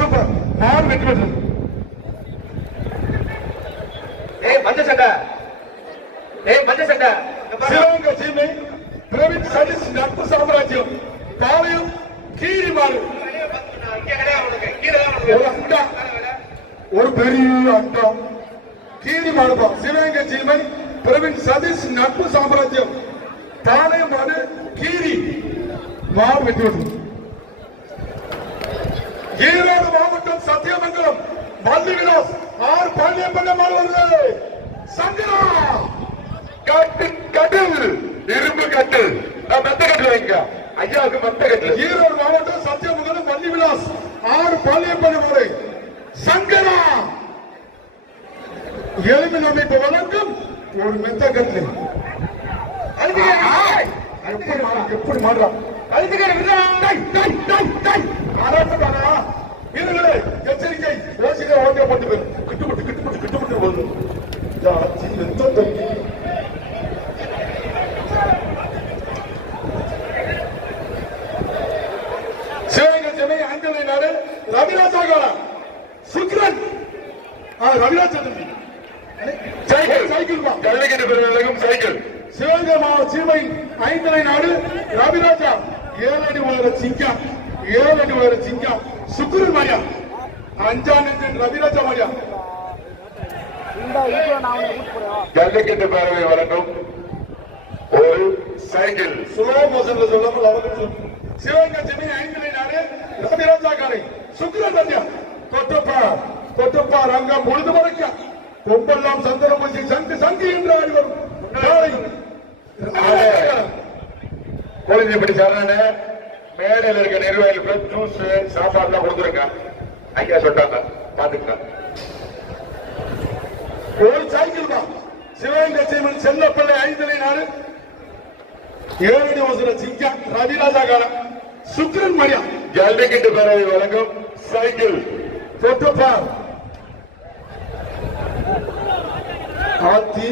Super. மாடு வெற்றி பெற்றது. ஏய் மஞ்ச சட்டை ஏய் மஞ்ச பாரு. சிவகங்கை சீமை பிரவீன் சதீஷ் நட்பு சாம்ராஜ்யம். பாளையம் கீரி மாடு. இங்க கிடையாது உனக்கு கீழே தான் உனக்கு ஒரு பெரிய அண்டா. கீரி மாடுப்பா சிவகங்கை சீமை பிரவீன் சதீஷ் நட்பு சாம்ராஜ்யம். பாளையம் கீரி. மாடு வெற்றி ஈரோடு மாவட்டம் சத்தியமங்கலம் மல்லி விலாஸ் ஆறு பாண்டியம் பண்ண மாடு வருது சங்கரா கட்டு கட்டில் இரும்பு கட்டில். மெத்த கட்டு வைங்க. ஐயாவுக்கு மெத்த கட்டு ஈரோடு மாவட்டம் சத்தியமங்கலம் மல்லி விலாஸ் ஆறு பாண்டியம் பண்ண மாடு சங்கரா எலும்பின் அமைப்பு வழங்கும் ஒரு மெத்த கட்டு எப்படி எப்படி மாடுறான் கழுத்துக்கிற சுக்ரன் ரவிராஜா தம்பி சைக்கிள். சைக்கிள் கல்விக்கிட்டு பெறுவதற்கும் சைக்கிள். சிவகங்கை மாவட்ட சீமை ஐந்தனை நாடு ரவிராஜா. ஏழு அடி உயர சிங்கம். ஏழு அடி உயர சிங்கம். சுக்குரு மாயா. அஞ்சாம் நெஞ்சன் ரவிராஜா மாயா. ஜல்லிக்கட்டு பேரவை வழங்கும் ஒரு சைக்கிள். ஸ்லோ மோஷன்ல சொல்லாமல் அவருக்கு சொல்லு. சிவகங்கை சென்னை ஐந்தனை நாடு ரவிராஜா காலை. சுக்குரன் மாயா. தொட்டப்பா தொட்டப்பா ரங்கம் முழுது மறைக்க. கொம்பெல்லாம் சந்திரமூர்த்தி சங்கு சங்கு என்று ஆடி வரும் காலை ரவிராஜா காலை. கோழிப்படி சரண மேடையில் இருக்க நிர்வாகிகளுக்கு ஜூஸ் சாப்பாடுலாம் கொடுத்துருங்க. ஐயா சொல்லிட்டாங்க. பாத்துக்கலாம் ஒரு சைக்கிள் தான் சிவகங்கை சீமன் செல்லப்பிள்ளை ஐந்தனை நாடு. ஏழடி வசூல சிங்கம் ரவிராஜா காலம். சுக்கிரன் மரியா. ஜல்லிக்கட்டு பேரவை வழங்கும் சைக்கிள் தொட்டுப்பார் ஆத்தி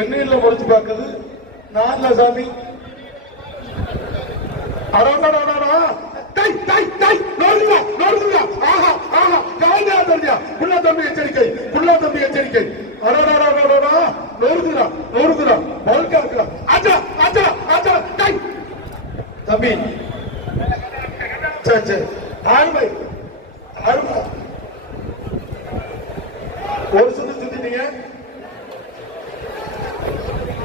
எண்ணெயில முடிச்சு பார்க்குது நான்ல சாமி அடடடடடா. ஆஹா, ஆஹா, தம்பியா. தம்பி எச்சரிக்கை புள்ளா தம்பி எச்சரிக்கை அடடடடடடா. நொறுக்குறா, நொறுக்குறா. பல்கா இருக்குறா. ஆச்சா, ஆச்சா, ஆச்சா, டை. தம்பி சரி சரி அருமை அருமை ஒரு சுத்து சுத்திட்டீங்க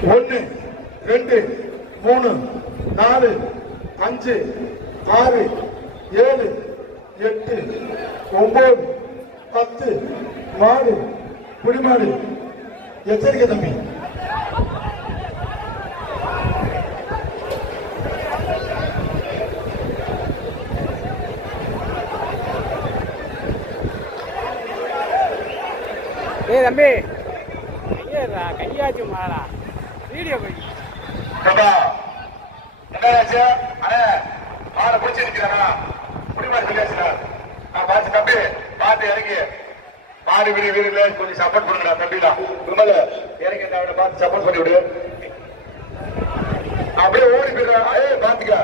ஒன்னு ரெண்டு மூணு நாலு அஞ்சு ஆறு ஏழு எட்டு ஒன்பது பத்து மாடு குடிமாடு. எச்சரிக்கை தம்பி. ஏ தம்பி. கையேறா கையாச்சு மாடா வீடியோ போய். ஏப்பா, என்னடாச்சு அண்ணே மாலை பிடிச்சி நிக்கிறானா குடிமாடு சொல்லியாச்சுனா நான் பார்த்து தம்பி பார்த்து இறங்கி. மாடு வீடு வீடுல கொஞ்சம் சப்போர்ட் பண்ணுங்கடா தம்பிடா. விமல இறங்கி இந்த அவனை பார்த்து சப்போர்ட் பண்ணி விடு. அப்படியே ஓடி போயிடுறா ஏ பாத்துக்க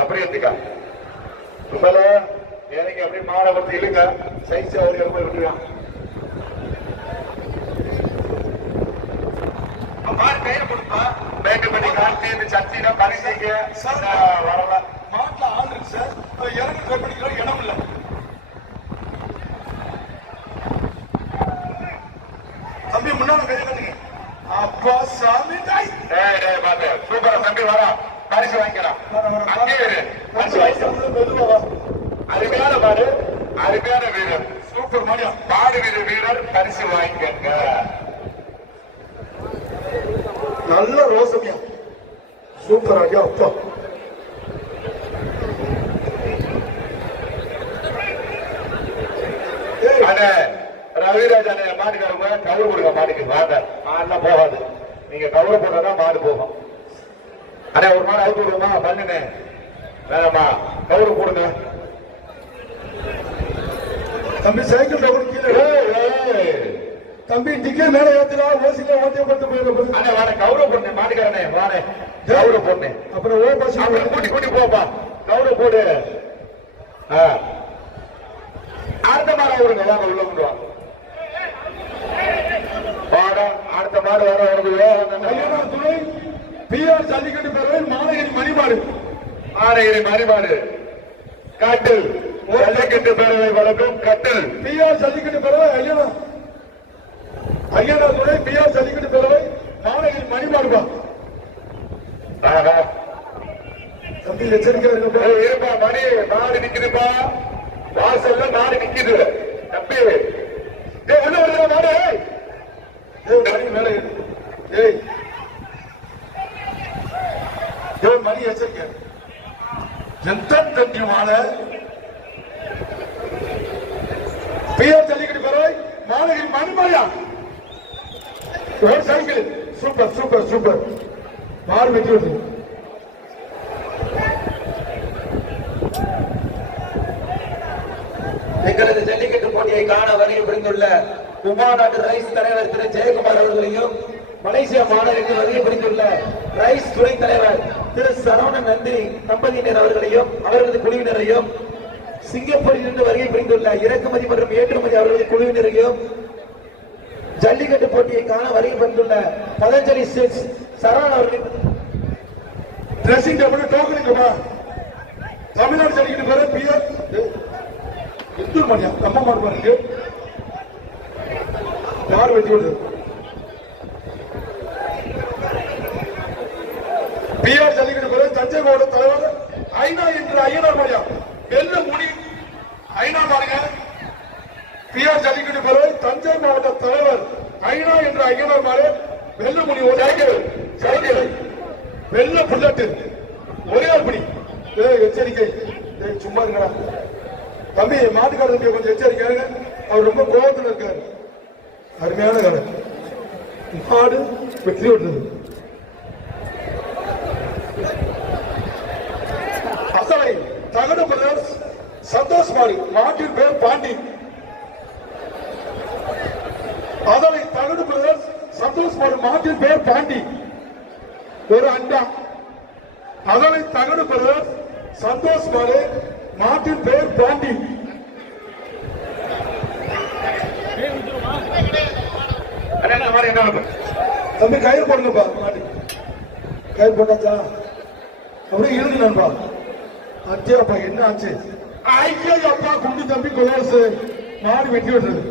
அப்படியே இருந்துக்கா. விமல இறங்கி அப்படியே மாடை பொறுத்து இழுங்க. சைஸ் ஓடி விட்டுருக்கான் பேட்டு பண்ணி காட்டி இந்த சட்டினா பரிசைக்கு வரல. மாட்டுல ஆள் இருக்கு சார். அதை இறங்கி ட்ரை பண்ணிக்கிற இடம் இல்ல. தம்பி முன்னால கை கட்டுங்க. அப்பா சாமி பாத்து சூப்பரா தம்பி வரா பரிசு வாங்கிக்கலாம் அங்கேயே இரு. பரிசு வாங்கிக்கலாம். அருமையான மாடு அருமையான வீரர் சூப்பர் மாடியா. மாடு வீரர் வீரர் பரிசு வாங்கிக்கங்க அண்ணே ரவிராஜ் அண்ணே மாட்டுக்காரங்க கவுரு கொடுங்க மாட்டுக்கு. வாங்க. மாடுலாம் போகாது. நீங்க கவுரு போட்டாதான் மாடு போகும். அண்ணே ஒரு மாடு அவுத்து விடுமா பண்ணுண்ணே. வேணாமா கவுரு போடுங்க. தம்பி சைக்கிள் டபுள் கீழே. தம்பி டிக்கெட் மேல ஏத்துறா ஓசில ஓட்டிய பட்டு போயிடும் அண்ணே வாடே கவுரு போடுனே மாட்டுக்காரனே வாடே கவுரு போடுனே அப்புறம் ஓ பஸ் அப்புறம் கூட்டி கூட்டி போப்பா. கவுரு போடு. ஆ. விடுங்க வாங்க உள்ள கொண்டு வாங்க வாடா அடுத்த மாடு வர வருது துணை பிஆர் ஜல்லிக்கட்டு பெறுவது மாநகரி மணிமாடு. ஆனையரை மறிமாடு காட்டில். ஜல்லிக்கட்டு பேரவை வழங்கும் கட்டில். பிஆர் ஜல்லிக்கட்டு பெறுவது கல்யாணம் கல்யாண துணை பிஆர் ஜல்லிக்கட்டு பெறுவது மாநகரி மணிமாடுபா. தம்பி எச்சரிக்கை இருப்பா மணி மாடு நிக்குதுப்பா. வாசல்ல மாடு நிக்குது. தம்பி. ஏய், உள்ள வருகிற மாடு ஏய். மணி மேலே. ஏய். ஏய் மணி எச்சரிக்கை. எந்த தம்பி மாலை பிஆர் ஜல்லிக்கட்டு பெறுவை மாநகரி மணிமாடியா ஒரு சைக்கிள் சூப்பர் சூப்பர் சூப்பர் மாறு வெற்றி எங்களது ஜல்லிக்கட்டு போட்டியை காண வருகை புரிந்துள்ள உமாநாட்டு ரைஸ் தலைவர் திரு ஜெயக்குமார் அவர்களையும் மலேசிய மாநிலத்திற்கு வருகை புரிந்துள்ள ரைஸ் துணை தலைவர் திரு சரவணன் நந்தினி தம்பதியினர் அவர்களையும் அவர்களது குழுவினரையும் சிங்கப்பூரில் இருந்து வருகை புரிந்துள்ள இறக்குமதி மற்றும் ஏற்றுமதி அவர்களது குழுவினரையும் ஜல்லிக்கட்டு போட்டியை காண வருகை வந்துள்ள பதஞ்சலி சிக்ஸ் சரவண அவர்கள் ட்ரெஸ்ஸிங் டேபிள் டோக்கன் இருக்குமா தமிழ்நாடு ஜல்லிக்கட்டு பெற பிஆர் எத்தனை மணியா நம்ம மாறு இருக்கு யார் வெட்டி வருது பிஆர் ஜல்லிக்கட்டு பெற தஞ்சை மாவட்ட தலைவர் ஐநா என்று ஐயனார் மணியா வெள்ள முடி. ஐநா பாருங்க. பிஆர் ஜல்லிக்கட்டு பெற தஞ்சை மாவட்ட தலைவர் ஐநா என்ற ஐயனார் மாறு வெள்ள முடி வெள்ள புல்லட்டு. ஒரே ஒரு பிடி. எச்சரிக்கை. சும்மா இருக்கடா தம்பி மாட்டுக்கார தம்பி கொஞ்சம் எச்சரிக்கை அவர் ரொம்ப கோபத்தில் இருக்காரு. அருமையான கடை மாடு வெற்றி விட்டுறது அசலை தகடு பிரதர்ஸ் சந்தோஷ் மாடு மாட்டின் பேர் பாண்டி. அதனை தகடு பிரதர்ஸ் சந்தோஷ் மாடு மாட்டின் பேர் பாண்டி ஒரு அண்டா அதனை தகடு பிரதர்ஸ் சந்தோஷ் மாடு மாட்டின் பேர் பாண்டி? தம்பி கயிறு போடணும்பா மாட்டு கயிறு போட்டாச்சா அப்படியே இருந்து நண்பா அத்தியாப்பா என்ன ஆச்சு ஐயோ அப்பா குண்டு தம்பி கொலாசு மாடு வெட்டி விடுறது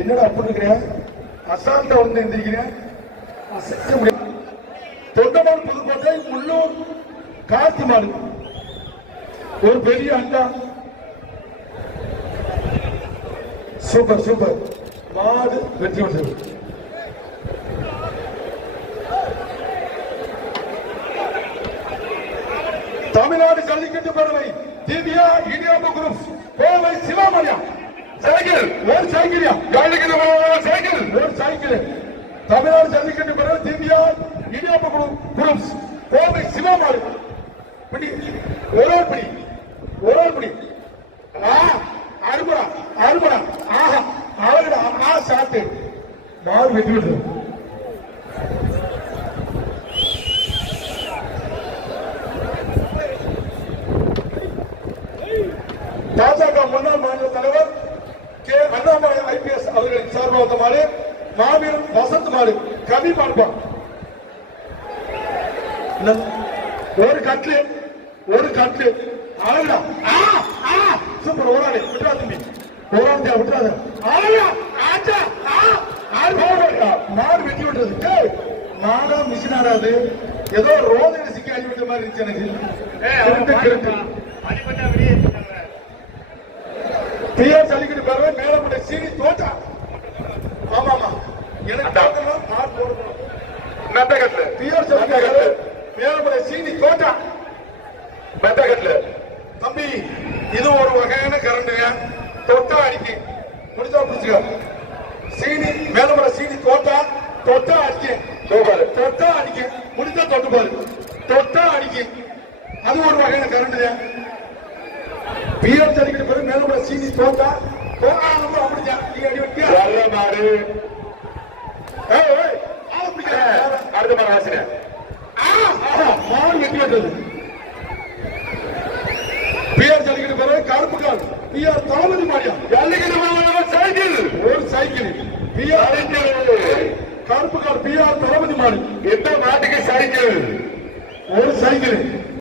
என்னடா அப்படி இருக்கிற அசால்ட்டா வந்து எந்திரிக்கிறேன் அசைக்க முடியாது தொண்டமான் புதுக்கோட்டை உள்ளூர் காத்து மாறு ஒரு பெரிய அண்டா. Super super. மாடு வெற்றி பெற்றது. தமிழ்நாடு ஜல்லிக்கட்டு பேரவை திவ்யா இடியாப்ப குரூப் கோவை சிவாமணியா. சைக்கிள் ஒரு சைக்கிளியா ஜல்லிக்கட்டு சைக்கிள். ஒரு சைக்கிள். தமிழ்நாடு ஜல்லிக்கட்டு பிறகு திவ்யா இடியாப்ப குழு குரூப்ஸ். கோவை சிவாமாடு பிடி. ஒரு ஒரு பிடி. ஒரு ஒரு பிடி. ஆ அறுபடா அறுபடா. ஆஹா அவருடா ஆ சாத்து. நாலு வெற்றி விடுறது அண்ணாமலை ஐபிஎஸ் அவர்களின் சார்பாக மாடு மாவீரன் வசந்த் மாடு கவி பார்ப்பான் ஒரு கட்லு ஒரு கட்லு அழகுடா சூப்பர் ஓடாடு விட்டுறா தம்பி. ஓடாண்டியா விட்டுறாத அழகா ஆச்சா. மாடு வெட்டி விட்டுறது. மாடா மிஷினாரா அது. ஏதோ ரோதனை சிக்கி அடி விட்ட மாதிரி இருந்துச்சு எனக்கு. கிருட்டு, கிருட்டு. பிஆர் ஜல்லிக்கட்டு பேரவை மேலப்பட்ட சீனி தோட்டா ஆமா ஆமா எனக்கு தோட்டம்னா மாடு போடணும் மெத்த கட்டுல பிஆர் ஜல்லிக்கட்டு மேலப்பட்ட சீனி தோட்டா. மெத்த கட்டுல தம்பி இது ஒரு வகையான கரண்டுங்க தொட்டா அடிக்கு. முடிச்சா பிடிச்சுக்க சீனி மேலப்பட சீனி தோட்டா தொட்டா அடிக்க. தொட்டா அடிக்க. முடிச்சா தொட்டு பாரு. தொட்டா அடிக்க. அது ஒரு வகையான கரண்டுங்க பிஆர் ஜல்லிக்கட்டு பேரு மேலப்பட சீனி தோட்டா தோட்டா அப்படிச்சா நீ அடி வைக்கியா வர்ற மாடு. அடுத்த மாடு வாசின ஆ, ஆஹா, மாடு வெற்றி பெற்றது பிஆர் ஜல்லிக்கட்டு பிறகு கருப்பு கால் பிஆர் தளபதி மாடியா ஜல்லிக்கட்டு சைக்கிள். ஒரு சைக்கிள். பிஆர் கருப்பு கால் பிஆர் தளபதி மாடி எந்த நாட்டுக்கு சைக்கிள். ஒரு சைக்கிள்.